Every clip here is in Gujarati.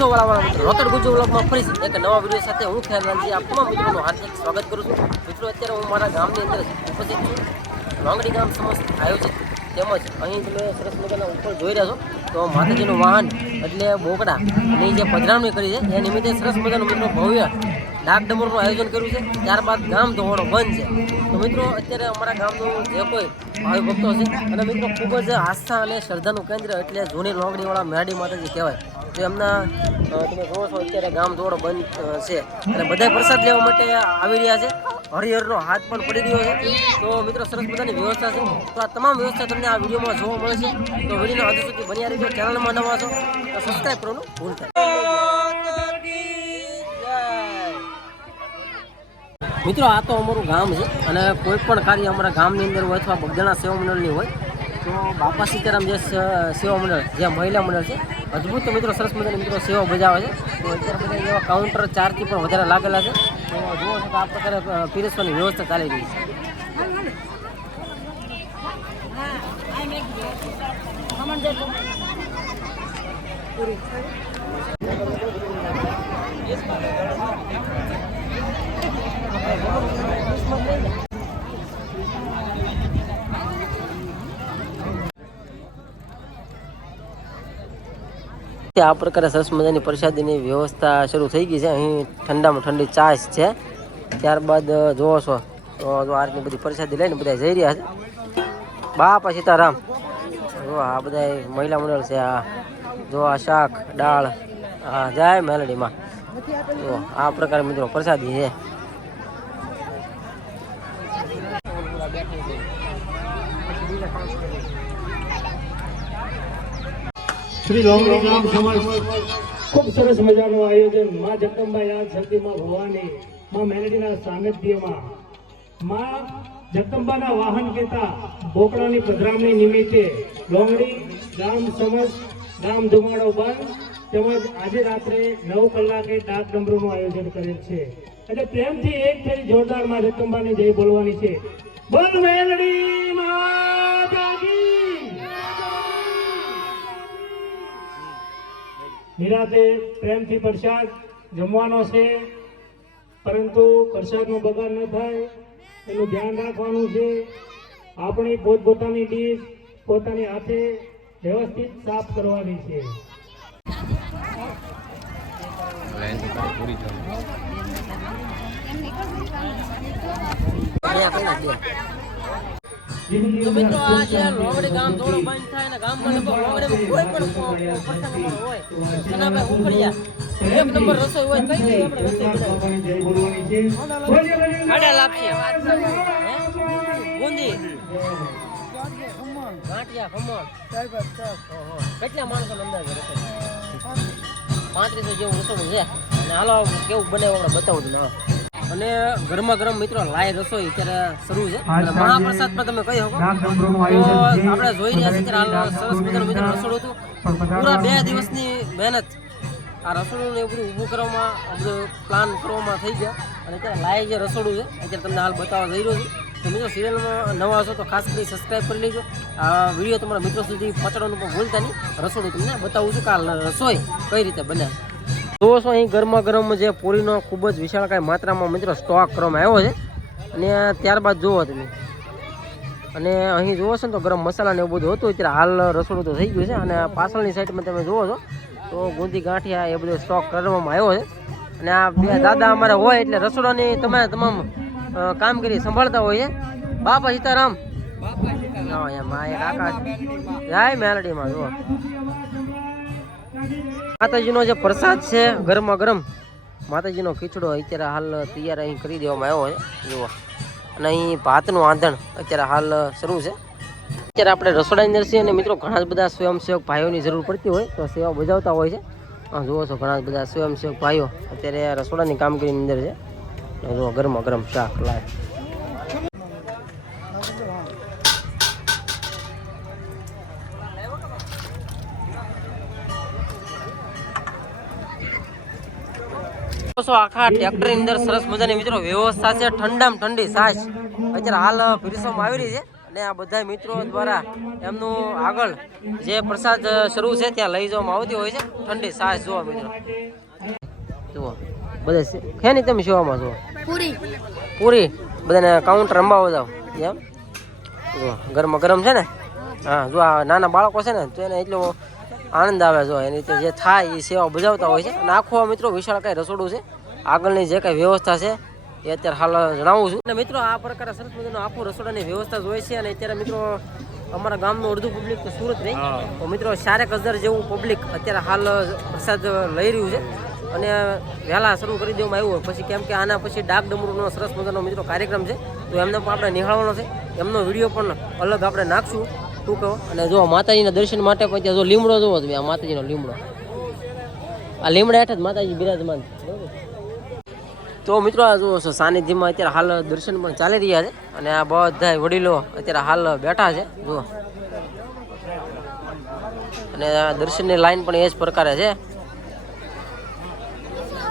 છો વાળા મિત્રો રોતડ ગુજુ વ્લોગમાં ફરી એક નવા વીડિયો સાથે હું ખેરાલજી આપ તમામ મિત્રોનું હાર્દિક સ્વાગત કરું છું. મિત્રો, અત્યારે હું મારા ગામની અંદર ઉપસ્થિત છું. લોંગડી ગામ સમસ્ત આયોજિત તેમજ અહીં તમે સરસ મજાના ઉપર જોઈ રહ્યા છો. તો માતાજીનું વાહન, એટલે બોકડા ની જે પધરામણી કરી છે, એ નિમિત્તે સરસ મજાનું મિત્રો ભવ્ય ડાક ડમરનું આયોજન કર્યું છે. ત્યારબાદ ગામ ધોવાડો બંધ છે. તો મિત્રો, અત્યારે અમારા ગામનું જે કોઈ ભાવિ ભક્તો છે અને મિત્રો ખૂબ જ આસ્થા અને શ્રદ્ધાનું કેન્દ્ર એટલે જૂની લોંગડીવાળા મેરડી માતાજી કહેવાય. તો એમના તમે જોવો છો, અત્યારે ગામ ધોવાડો બંધ છે. અને બધા પ્રસાદ લેવા માટે આવી રહ્યા છે. હરિહરનો હાથ પણ પડી રહ્યો છે. તો મિત્રો, સરસ મજાની વ્યવસ્થા છે. તો આ તમામ વ્યવસ્થા તમને આ વિડીયોમાં જોવા મળે છે. તો વિડીયોનો હજુ સુધી બન્યા રહેજો, ચેનલમાં નવા છો, તો સબસ્ક્રાઈબ કરવાનું ભૂલતા મિત્રો, આ તો અમારું ગામ છે. અને કોઈ પણ કાર્ય અમારા ગામની અંદર હોય અથવા બગદાણા સેવા મંડળની હોય તો બાપા સીતારામ જે સેવા મંડળ, જે મહિલા મંડળ છે, અદ્ભુત મિત્રો, સરસ મજાની મિત્રો સેવા બજાવે છે. તો અત્યારે બધા એવા કાઉન્ટર ચારથી પણ વધારે લાગેલા છે. તો જુઓ છો કે આ પ્રકારે પીરસવાની વ્યવસ્થા ચાલી રહી છે. તે આ પ્રકારે સરસ મજાની પ્રસાદીની વ્યવસ્થા શરૂ થઈ ગઈ છે. અહીં ઠંડામાં ઠંડી ચાસ છે. ત્યારબાદ જોવો છો. તો જો આ બધી પ્રસાદી લઈને બધા જઈ રહ્યા છે. બાપા સીતારામ. જો આ બધા મહિલા મંડળ છે. આ, જો આ શાક, દાળ હા જાય મેલડીમાં. જો આ પ્રકારે મિત્રો પ્રસાદી છે. શ્રી રામ સમાજ. ખૂબ સરસ મજાનું આયોજનમાં જગદંબા યાદ શક્તિ માં ભવાની, માં મેલેડીના સાનિધ્યમાં. માં જગદંબાના વાહન કહેતા બોકડાની પધરામણી નિમિત્તે લોંગડી, ગામ સમાજ, ગામ ધુમાડો બંધ, તેમજ આજે રાત્રે નવ કલાકે ડાક ડમરૂનું આયોજન કરેલ છે. એટલે પ્રેમથી એક થઈ જોરદારમાં જગદંબાની જય બોલવાની છે. બોલ મેલડી માતા નિરાતે પ્રેમથી પ્રસાદ જમવાનો છે, પરંતુ પ્રસાદનો બગાડ ન થાય, એનું ધ્યાન રાખવાનું છે આપણી પોતપોતાની ડીશ પોતાની હાથે વ્યવસ્થિત સાફ કરવાની છે. તો મિત્રો આ જે લોંગડી ગામ થોડો બંધ થાય ને ગામમાં લગભગ લોંગડીમાં કોઈ પણ કો- કો- પ્રસંગ અમારો હોય. એના પર ઉખડ્યા. એક નંબર રસોઈ હોય કઈ આપણે રસોઈ બનાવીએ. આડા લાપસી બુંદી ગાંઠિયા, ખમણ. કેટલા માણસો અંદાજે રસોઈ પાંત્રીસો જેવું રસોડું છે. અને હાલો, કેવું બને આપણે બતાવું છું. અને ગરમા ગરમ મિત્રો લાઈ રસોઈ અત્યારે શરૂ છે. મહાપ્રસાદ પણ તમે કહી શકો. તો આપણે જોઈ રહ્યા છીએ હાલ સરસ મજાનું મિત્રો રસોડું હતું. પૂરા બે દિવસની મહેનત. આ રસોડું ને બધું ઊભું કરવામાં બધું પ્લાન કરવામાં થઈ ગયા. અને અત્યારે લાઈ જે રસોડું છે અત્યારે તમને હાલ બતાવવા જઈ રહ્યો છું. તો મિત્રો સિરિયલમાં નવા હશો તો ખાસ કરી સબસ્ક્રાઈબ કરી લેજો. આ વીડિયો તમારા મિત્રો સુધી પહોંચાડવાનું પણ ભૂલતા નહીં. રસોડું તમને બતાવું છું કે આ રસોઈ કઈ રીતે બને. છો અહીં ગરમા ગરમ જે પૂરીનો ખૂબ જ વિશાળકાય માત્રામાં મિત્રો સ્ટોક કરવામાં આવ્યો છે. અને ત્યારબાદ જુઓ તમે. અને અહીં જુઓ છો ને તો ગરમ મસાલા ને એવું બધું હતું અત્યારે હાલ રસોડું તો થઈ ગયું છે. અને પાછળની સાઈડમાં તમે જુઓ છો તો ગુંદી ગાંઠિયા એ બધો સ્ટોક કરવામાં આવ્યો છે. અને આ બે દાદા અમારે હોય એટલે રસોડાની તમે તમામ કામગીરી સંભાળતા હોય છે. બાપા સીતારામ. હા એમ આ એક આકાશ. જય મેલડીમાં જુઓ. માતાજીનો જે પ્રસાદ છે ગરમા ગરમ માતાજીનો ખીચડો અત્યારે હાલ તૈયાર અહીં કરી દેવામાં આવ્યો છે. જુઓ. અને અહીં ભાતનું આંધણ અત્યારે હાલ શરૂ છે. અત્યારે આપણે રસોડાની અંદર છીએ અને મિત્રો ઘણા બધા સ્વયંસેવક ભાઈઓની જરૂર પડતી હોય તો સેવા બજાવતા હોય છે. જુઓ છો ઘણા બધા સ્વયંસેવક ભાઈઓ અત્યારે રસોડાની કામગીરીની અંદર છે. જુઓ ગરમા ગરમ શાક, લાય. છો આખા ટ્રેક્ટરની અંદર સરસ મજાની મિત્રો વ્યવસ્થા છે. ઠંડામાં ઠંડી સાસ. અત્યારે હાલ પીરસવામાં આવી રહી છે અને આ બધા મિત્રો દ્વારા એમનું આગળ જે પ્રસાદ શરૂ છે ત્યાં લઈ જવામાં આવતી હોય છે. ઠંડી સાસ જોવા મિત્રો. જુઓ બધા છે નહીં તમે સેવામાં જુઓ પૂરી. પૂરી? બધાને કાઉન્ટર રમવા જાવ એમ? જુઓ ગરમ ગરમ છે ને? હા જો આ નાના બાળકો છે ને તો એને એટલો આનંદ આવે જો એની રીતે જે થાય એ સેવા બજાવતા હોય છે. અને આખો મિત્રો વિશાળ કાંઈ રસોડું છે. આગળની જે કાંઈ વ્યવસ્થા છે એ અત્યારે હાલ જણાવું છું. અને મિત્રો આ પ્રકારે સરસ મજાનું આખું રસોડાની વ્યવસ્થા હોય છે. અને અત્યારે મિત્રો અમારા ગામનું અડધું પબ્લિક તો સુરત નહીં. તો મિત્રો ચારેક હજાર જેવું પબ્લિક અત્યારે હાલ પ્રસાદ લઈ રહ્યું છે. અને વહેલા શરૂ કરી દેવામાં આવ્યું પછી કેમ કે આના પછી ડાક ડમરૂનો સરસ મજાનો મિત્રો કાર્યક્રમ છે. તો એમને પણ આપણે નિહાળવાનો છે. એમનો વીડિયો પણ અલગ આપણે નાખશું. ટૂંકો અને જો માતાજીના દર્શન માટે પણ ત્યાં જો લીમડો જોવો તમે, આ માતાજીનો લીમડો. આ લીમડા હેઠળ જ માતાજી બિરાજમાન. તો મિત્રો, આ જુઓ છો સાનિધ્યમાં અત્યારે હાલ દર્શન પણ ચાલી રહ્યા છે અને આ બધા વડીલો અત્યારે હાલ બેઠા છે, જુઓ. અને દર્શનની લાઈન પણ એ જ પ્રકારે છે.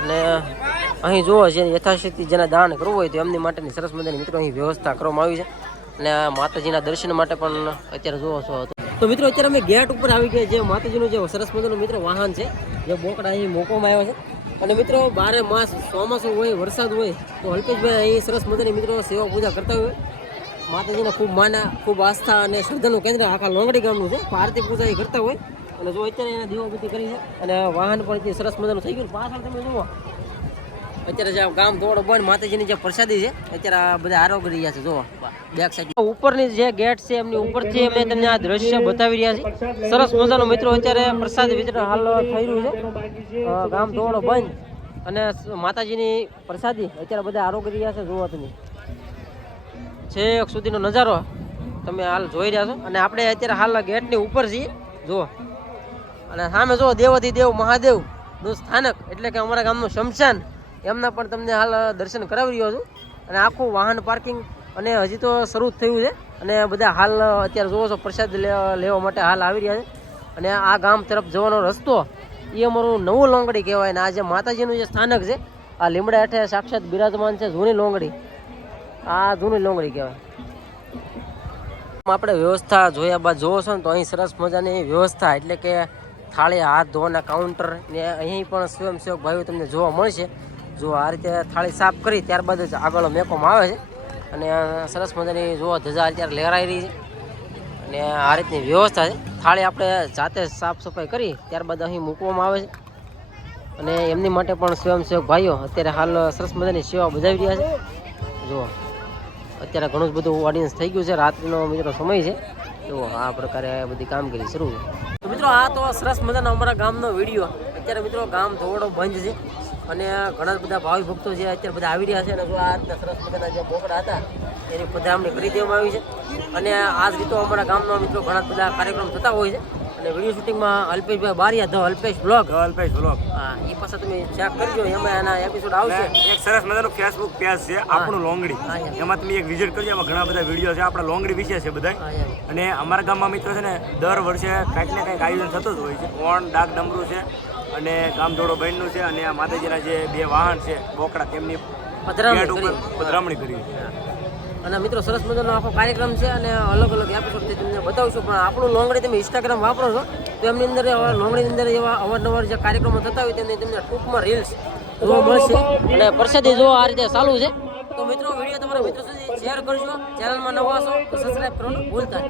અને અહીં જુઓ છે યથાશક્તિ જેને દાન કરવું હોય તો એમની માટેની સરસ મજાની મિત્રો, અહીં વ્યવસ્થા કરવામાં આવી છે. અને માતાજીના દર્શન માટે પણ અત્યારે જોવો છો તો. મિત્રો, અત્યારે અમે ગેટ ઉપર આવી ગયા જે માતાજીનું જે સરસ મજાનું મિત્રો વાહન છે, જે બોકડા અહીં મૂકવામાં આવ્યો છે. અને મિત્રો, બારે માસ ચોમાસું હોય, વરસાદ હોય, તો અલ્પેશભાઈ અહીં સરસ મજાની મિત્રો સેવા પૂજા કરતા હોય. માતાજીને ખૂબ માના, ખૂબ આસ્થા અને શ્રદ્ધાનું કેન્દ્ર આખા લોંગડી ગામનું છે. આરતી પૂજા એ કરતા હોય. અને જો અત્યારે એને દીવાબત્તી કરી છે, અને વાહન પણ સરસ મજાનું થઈ ગયું. પાછળ તમે જુઓ. અત્યારે જે ગામ થોડો બંધ, માતાજીની જે પ્રસાદી છે, અત્યારે આ બધા આરોગ્ય રહ્યા છે, જોવા. બેક સાઈડ ઉપરની જે ગેટ છે, એમની ઉપરથી અમે તમને આ દ્રશ્ય બતાવી રહ્યા છીએ. સરસ મજાનો મિત્રો અત્યારે પ્રસાદ વિતરણ હાલ થઈ રહ્યું છે. ગામ થોડો બંધ. અને માતાજીની પ્રસાદી, અત્યારે બધા આરોગ્ય રહ્યા છે, જોવા તમે. છેક સુધીનો નજારો. તમે હાલ જોઈ રહ્યા છો. અને આપણે અત્યારે હાલ ગેટની ઉપર છીએ. જુઓ. અને સામે જુઓ દેવાથી દેવ મહાદેવનું સ્થાનક, એટલે કે અમારા ગામનું શમશાન. એમના પણ તમને હાલ દર્શન કરાવી રહ્યો છું. અને આખું વાહન પાર્કિંગ અને હજી તો શરૂ થયું છે. અને બધા હાલ અત્યારે જોવો છો, પ્રસાદ લેવા માટે હાલ આવી રહ્યા છે. અને આ ગામ તરફ જવાનો રસ્તો, એ અમારું નવું લોંગડી કહેવાય. અને આ જે માતાજીનું જે સ્થાનક છે, આ લીમડા હેઠે સાક્ષાત બિરાજમાન છે જૂની લોંગડી. આ જૂની લોંગડી કહેવાય. આપણે વ્યવસ્થા જોયા બાદ જોવો છો ને, તો અહીં સરસ મજાની વ્યવસ્થા. એટલે કે થાળી, હાથ, ધોવાના કાઉન્ટર ને અહીં પણ સ્વયંસેવક ભાઈઓ તમને જોવા મળશે. જો આ રીતે થાળી સાફ કરી ત્યારબાદ જ આગળ મેકવામાં આવે છે. અને સરસ મજાની જુઓ ધજા અત્યારે લહેરાઈ રહી છે. અને આ રીતની વ્યવસ્થા છે. થાળી આપણે જાતે સાફ સફાઈ કરી ત્યારબાદ અહીં મૂકવામાં આવે છે. અને એમની માટે પણ સ્વયંસેવક ભાઈઓ અત્યારે હાલ સરસ મજાની સેવા બજાવી રહ્યા છે. જુઓ અત્યારે ઘણું જ બધું ઓડિયન્સ થઈ ગયું છે. રાત્રિનો મિત્રો સમય છે. જુઓ આ પ્રકારે બધી કામગીરી શરૂ છે. મિત્રો, આ તો સરસ મજાનો અમારા ગામનો વીડિયો. અત્યારે મિત્રો ગામ ધોવડો બંધ છે. અને ઘણા બધા ભાવિ ભક્તો છે અત્યારે બધા આવી રહ્યા છે અને જો આ રીતના સરસ મજાના જે બોકડા હતા એની પધરામણી કરી દેવામાં આવી છે. અને આ જ રીતો અમારા ગામના મિત્રો ઘણા બધા કાર્યક્રમ થતા હોય છે. અને વીડિયો શૂટિંગમાં અલ્પેશભાઈ Baria the Alpesh blog Alpesh blog હા એ પાછા તમે ચેક કરજો એમાં એના એપિસોડ આવશે. એક સરસ મજાનું ફેસબુક પેજ છે આપણું લોંગડી. એમાં તમે એક વિઝિટ કરજો એમાં ઘણા બધા વીડિયો છે આપણા લોંગડી વિશે છે બધા અને અમારા ગામમાં મિત્રો છે ને દર વર્ષે કંઈક ને કંઈક આયોજન થતું જ હોય છે. કોણ ડાક ડમરું છે. અને ગામધોડો બહેનનું છે અને આ માતાજીના જે બે વાહન છે બોકડા તેમની પધરામણી કરી. અને મિત્રો સરસ મજાનો આખો કાર્યક્રમ છે અને અલગ અલગ એપિસોડથી તમને બતાવશું. પણ આપણું લોંગડી તમે ઇન્સ્ટાગ્રામ વાપરો છો તો એમની અંદર લોંગડીની અંદર એવા અવારનવાર જે કાર્યક્રમો થતા હોય તેમની તમને ટૂંકમાં રીલ્સ જોવા મળશે. અને પ્રસાદી જોવા આ રીતે ચાલુ છે. તો મિત્રો વીડિયો તમારા મિત્રો સુધી શેર કરજો. ચેનલમાં નવા છો તો સબસ્ક્રાઈબ કરવાનું ભૂલતા